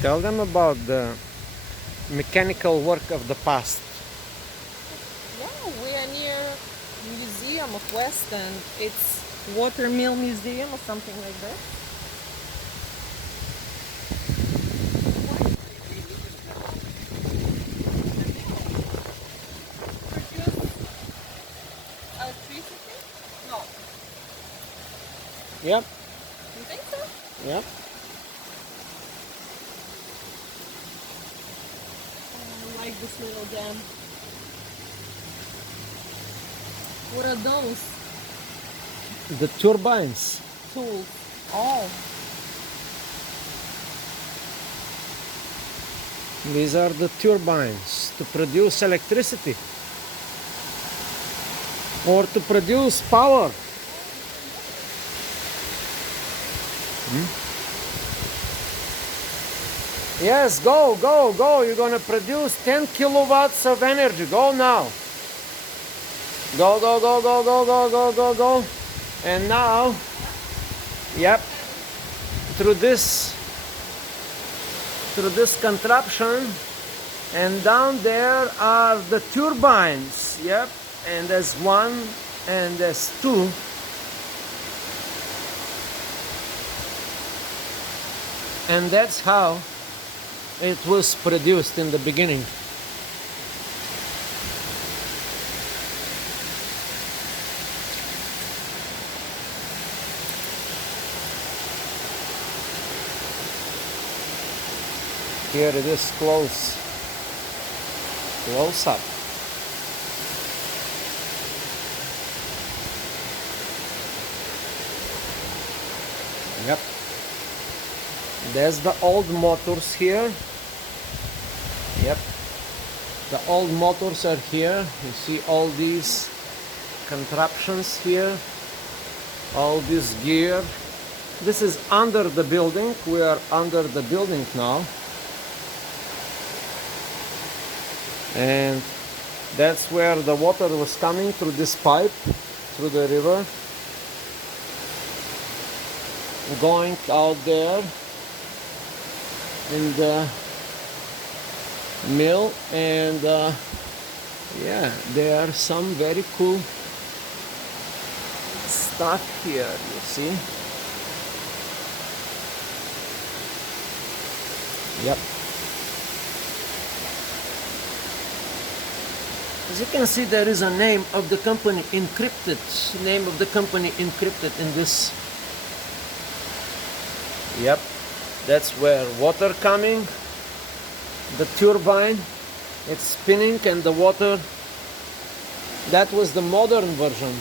Tell them about the mechanical work of the past. Yeah, we are near Museum of West, and it's Watermill Museum or something like that. Electricity? No. Yep, You think so? yep. I like this little dam. What are those The turbines. tools? Oh, These are the turbines to produce electricity or to produce power. Yes, go, go, go. You're going to produce 10 kilowatts of energy. Go now. Go, go, go, go, go, go, go, go, go. And now, yep, through this contraption, and down there are the turbines. Yep, and there's one and there's two. And that's how it was produced in the beginning. Here it is close up. Yep. There's the old motors here. Yep. The old motors are here. You see all these contraptions here. All this gear. This is under the building. We are under the building now. And that's where the water was coming through this pipe, through the river, going out there in the mill. And yeah, there are some very cool stuff here, you see. Yep. As you can see, there is a name of the company encrypted. Name of the company encrypted in this. Yep. That's where water coming. The turbine, it's spinning, and the water. That was the modern version.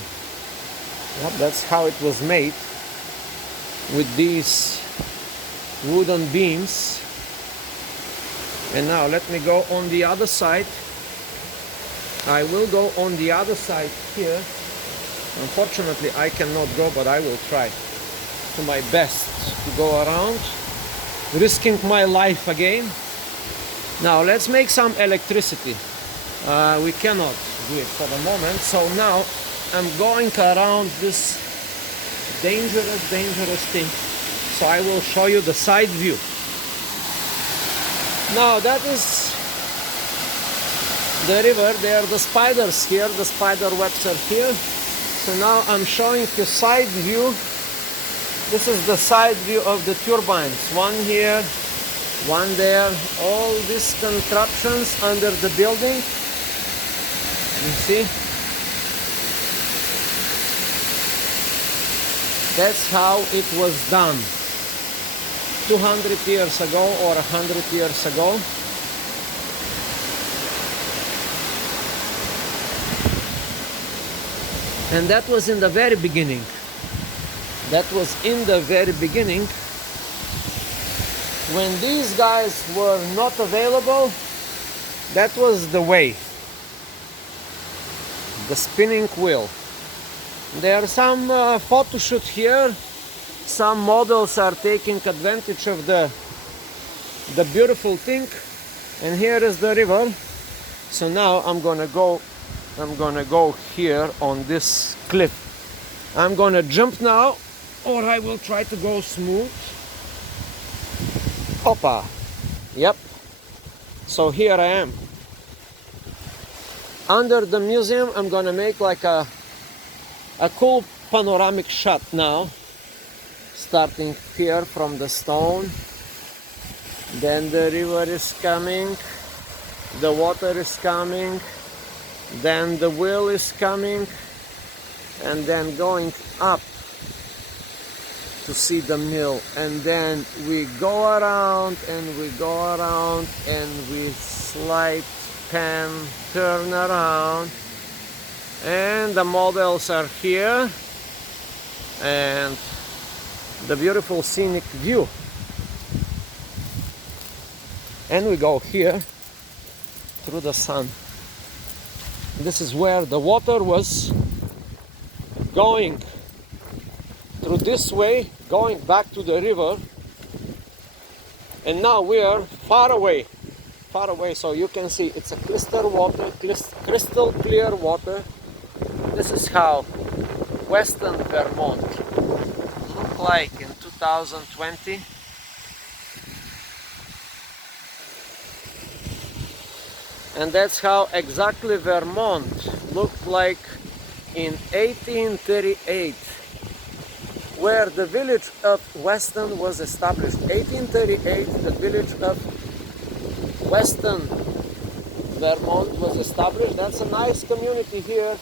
Yep, that's how it was made, with these wooden beams. And now let me go on the other side. I will go on the other side here. Unfortunately, I cannot go, but I will try to my best to go around, risking my life again. Now let's make some electricity. We cannot do it for the moment. So now I'm going around this dangerous thing. So I will show you the side view. Now that is the river. There are the spiders here, the spider webs are here. So now I'm showing you side view. This is the side view of the turbines. One here, one there. All these contraptions under the building. You see? That's how it was done 200 years ago or 100 years ago. And that was in the very beginning. That was in the very beginning, when these guys were not available. That was the way. The spinning wheel. There are some photo shoot here. Some models are taking advantage of the beautiful thing. And here is the river. So now I'm gonna go here on this cliff. I'm gonna jump now, or I will try to go smooth. Opa. Yep. So here I am. Under the museum, I'm gonna make like a cool panoramic shot now. Starting here from the stone. Then the river is coming. The water is coming. Then the wheel is coming. And then going up to see the mill. And then we go around and we go around and we slide, pan, turn around. And the models are here. And the beautiful scenic view. And we go here through the sun. This is where the water was going through this way, going back to the river. And now we are far away, so you can see it's a crystal clear water. This is how Western Vermont looked like in 2020. And that's how exactly Vermont looked like in 1838, where the village of Weston was established. 1838, the village of Weston, Vermont was established. That's a nice community here.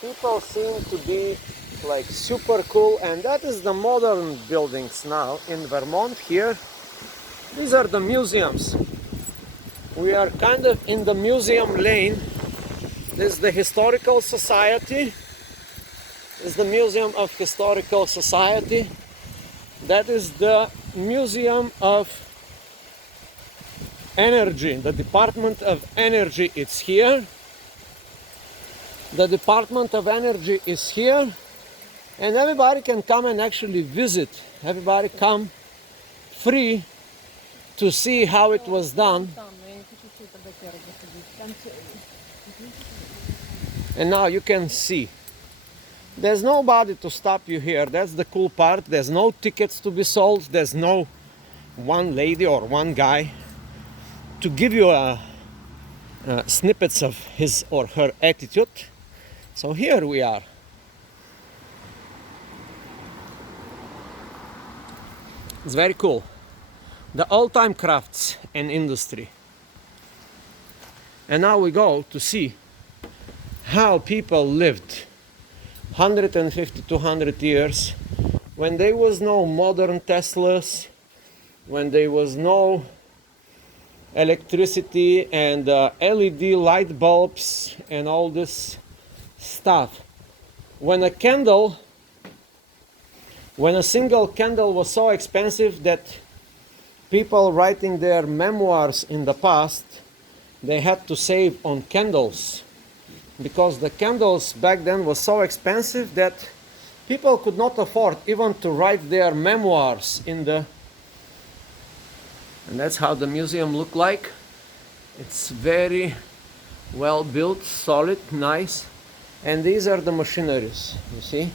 People seem to be like super cool, and that is the modern buildings now in Vermont here. These are the museums. We are kind of in the museum lane. This is the Historical Society. This is the Museum of Historical Society. That is the Museum of Energy. The Department of Energy is here. The Department of Energy is here. And everybody can come and actually visit. Everybody come free to see how it was done. And now you can see. There's nobody to stop you here. That's the cool part. There's no tickets to be sold. There's no one lady or one guy to give you snippets of his or her attitude. So here we are. It's very cool. The all-time crafts and industry. And now we go to see how people lived 150, 200 years when there was no modern Teslas, when there was no electricity and LED light bulbs and all this stuff. When a single candle was so expensive that people writing their memoirs in the past, they had to save on candles, because the candles back then was so expensive that people could not afford even to write their memoirs in the. And that's how the museum looked like. It's very well built, solid, nice. And these are the machineries, you see.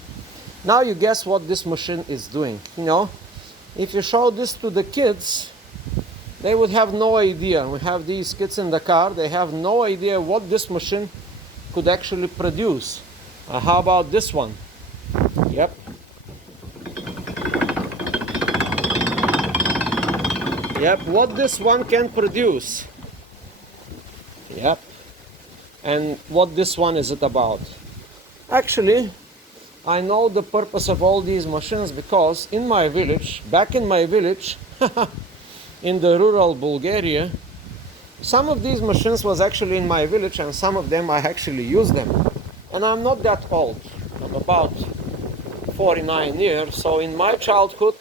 Now you guess what this machine is doing. You know, if you show this to the kids, they would have no idea. We have these kids in the car, they have no idea what this machine could actually produce. How about this one? Yep. Yep, what this one can produce. Yep. And what this one is it about? Actually, I know the purpose of all these machines because in my village, back in my village, in the rural Bulgaria, some of these machines was actually in my village and some of them I actually use them. And I'm not that old. I'm about 49 years. So in my childhood,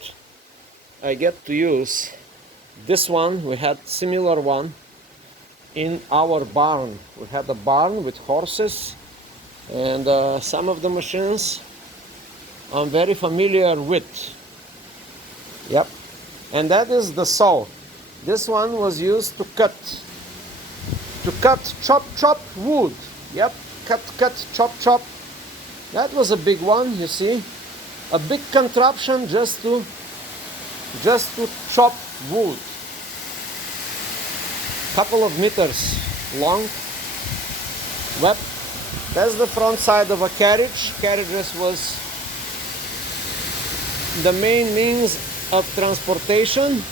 I get to use this one. We had similar one in our barn. We had a barn with horses, and some of the machines I'm very familiar with. Yep. And that is the saw. This one was used to cut, chop wood. Yep, cut, chop. That was a big one, you see. A big contraption just to chop wood. Couple of meters long. Well, that's the front side of a carriage. Carriages was the main means of transportation.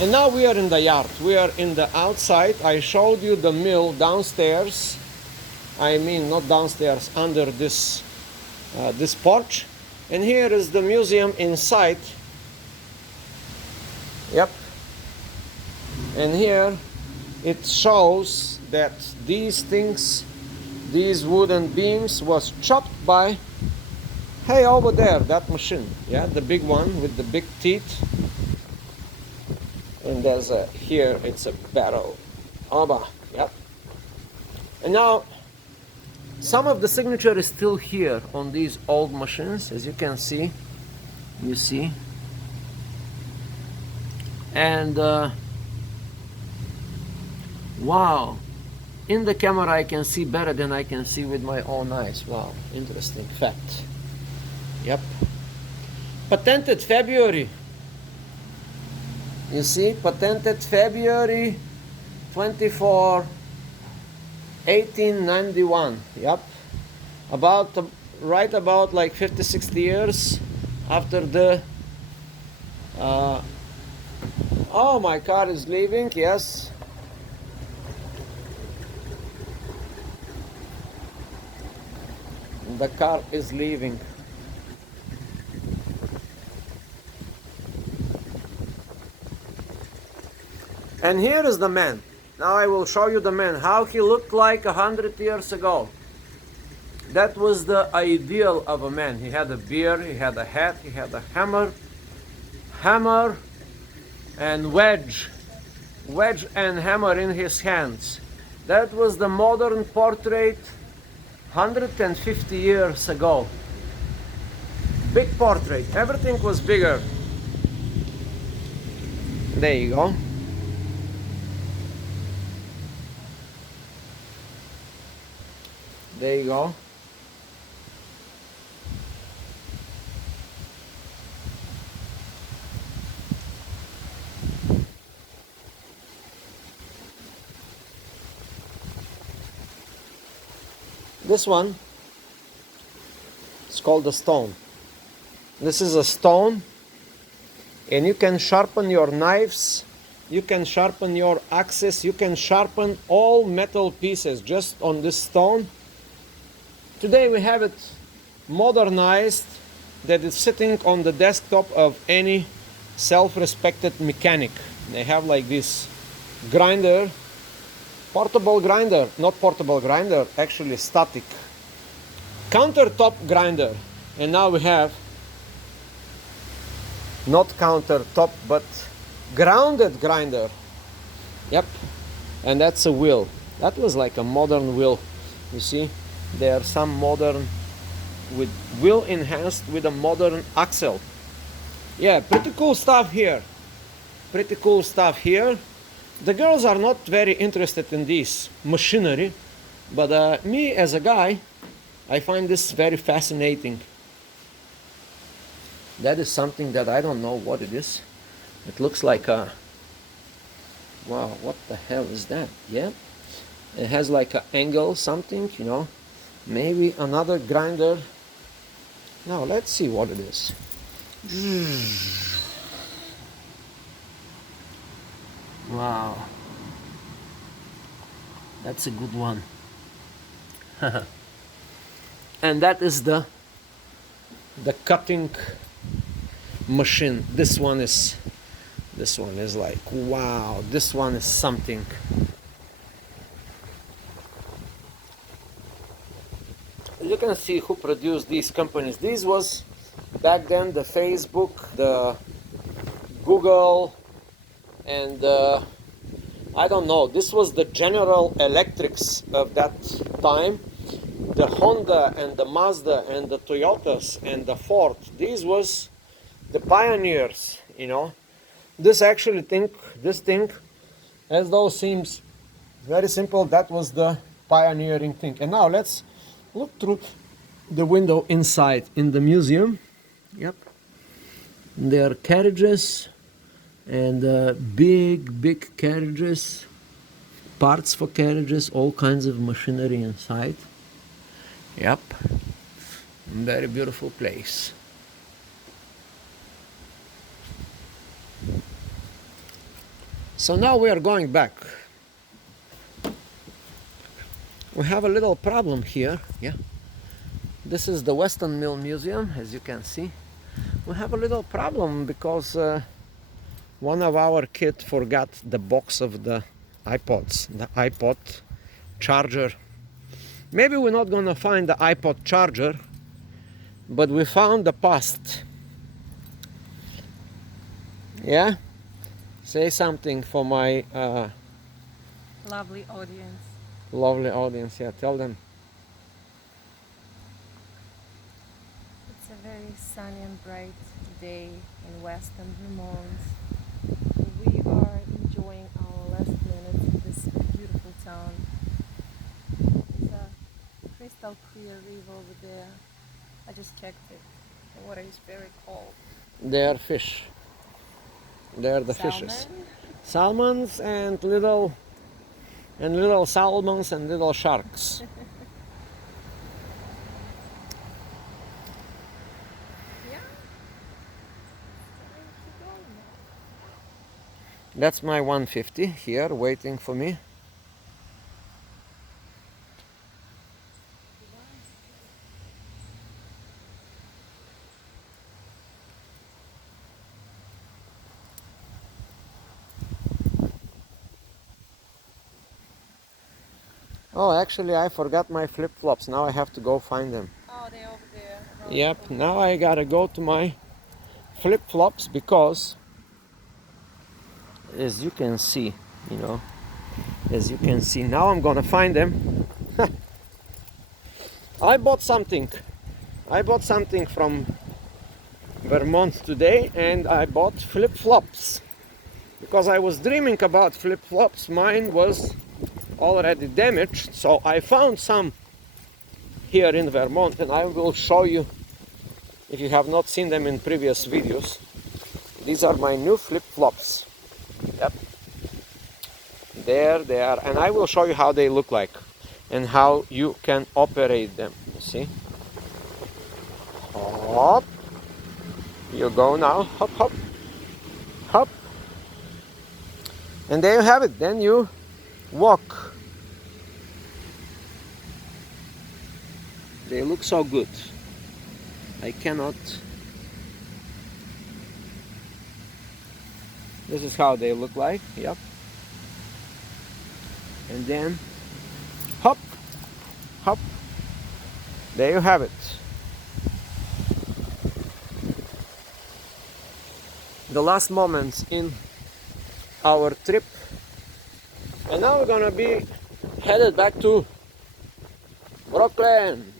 And now we are in the yard. We are in the outside. I showed you the mill downstairs. I mean, not downstairs, under this this porch. And here is the museum inside. Yep. And here it shows that these things, these wooden beams, was chopped by, hey, over there, that machine. Yeah, the big one with the big teeth. And there's a, here it's a barrel. Oba, yep. And now, some of the signature is still here on these old machines, as you can see. You see. And wow, in the camera I can see better than I can see with my own eyes. Wow, interesting fact. Yep. Patented February. You see, patented February 24, 1891. Yep. Right about like 50, 60 years after the oh, my car is leaving. Yes. The car is leaving. And here is the man. Now I will show you the man, how he looked like 100 years ago. That was the ideal of a man. He had a beard, he had a hat, he had a hammer and wedge and hammer in his hands. That was the modern portrait 150 years ago. Big portrait, everything was bigger. There you go. There you go. This one is called a stone. This is a stone, and you can sharpen your knives, you can sharpen your axes, you can sharpen all metal pieces just on this stone. Today we have it modernized, that it's sitting on the desktop of any self-respected mechanic. They have like this grinder, portable grinder, not portable grinder, actually static countertop grinder. And now we have not countertop but grounded grinder. Yep. And that's a wheel. That was like a modern wheel. You see, there are some modern with wheel enhanced with a modern axle. Yeah, pretty cool stuff here. Pretty cool stuff here. The girls are not very interested in this machinery, but me as a guy, I find this very fascinating. That is something that I don't know what it is. It looks like a... Wow, what the hell is that? Yeah, it has like an angle, something, you know. Maybe another grinder. Now let's see what it is. Wow, that's a good one. And that is the cutting machine. This one is like, wow, this one is something. You can see who produced these companies. This was back then the Facebook, the Google, and I don't know, this was the General Electrics of that time. The Honda and the Mazda and the Toyotas and the Ford, these was the pioneers, you know. This thing, as though seems very simple, that was the pioneering thing. And now let's look through the window inside in the museum. Yep. There are carriages and big carriages, parts for carriages, all kinds of machinery inside. Yep. Very beautiful place. So now we are going back. We have a little problem here. Yeah. This is the Weston Mill Museum, as you can see. We have a little problem because one of our kids forgot the box of the iPods, the iPod charger. Maybe we're not gonna find the iPod charger, but we found the past. Yeah? Say something for my Lovely audience. lovely audience. Yeah, tell them. It's a very sunny and bright day in Western Vermont. We are enjoying our last minutes in this beautiful town. There's a crystal clear river over there. I just checked it. The water is very cold. They are fish. They are the fishes. Salmons and little salmons and little sharks. Yeah. That's my 150 here waiting for me. Oh, actually I forgot my flip-flops. Now I have to go find them. Oh, they're over there. Yep, now I gotta go to my flip-flops because, as you can see, you know, now I'm gonna find them. I bought something from Vermont today, and I bought flip-flops because I was dreaming about flip-flops. Mine was already damaged, so I found some here in Vermont, and I will show you, if you have not seen them in previous videos. These are my new flip-flops. Yep. There they are, and I will show you how they look like and how you can operate them. You see? Hop. You go now. Hop, hop, hop. And there you have it. Then you walk. They look so good. I cannot. This is how they look like. Yep. And then hop, hop. There you have it. The last moments in our trip, and now we're gonna be headed back to Brooklyn.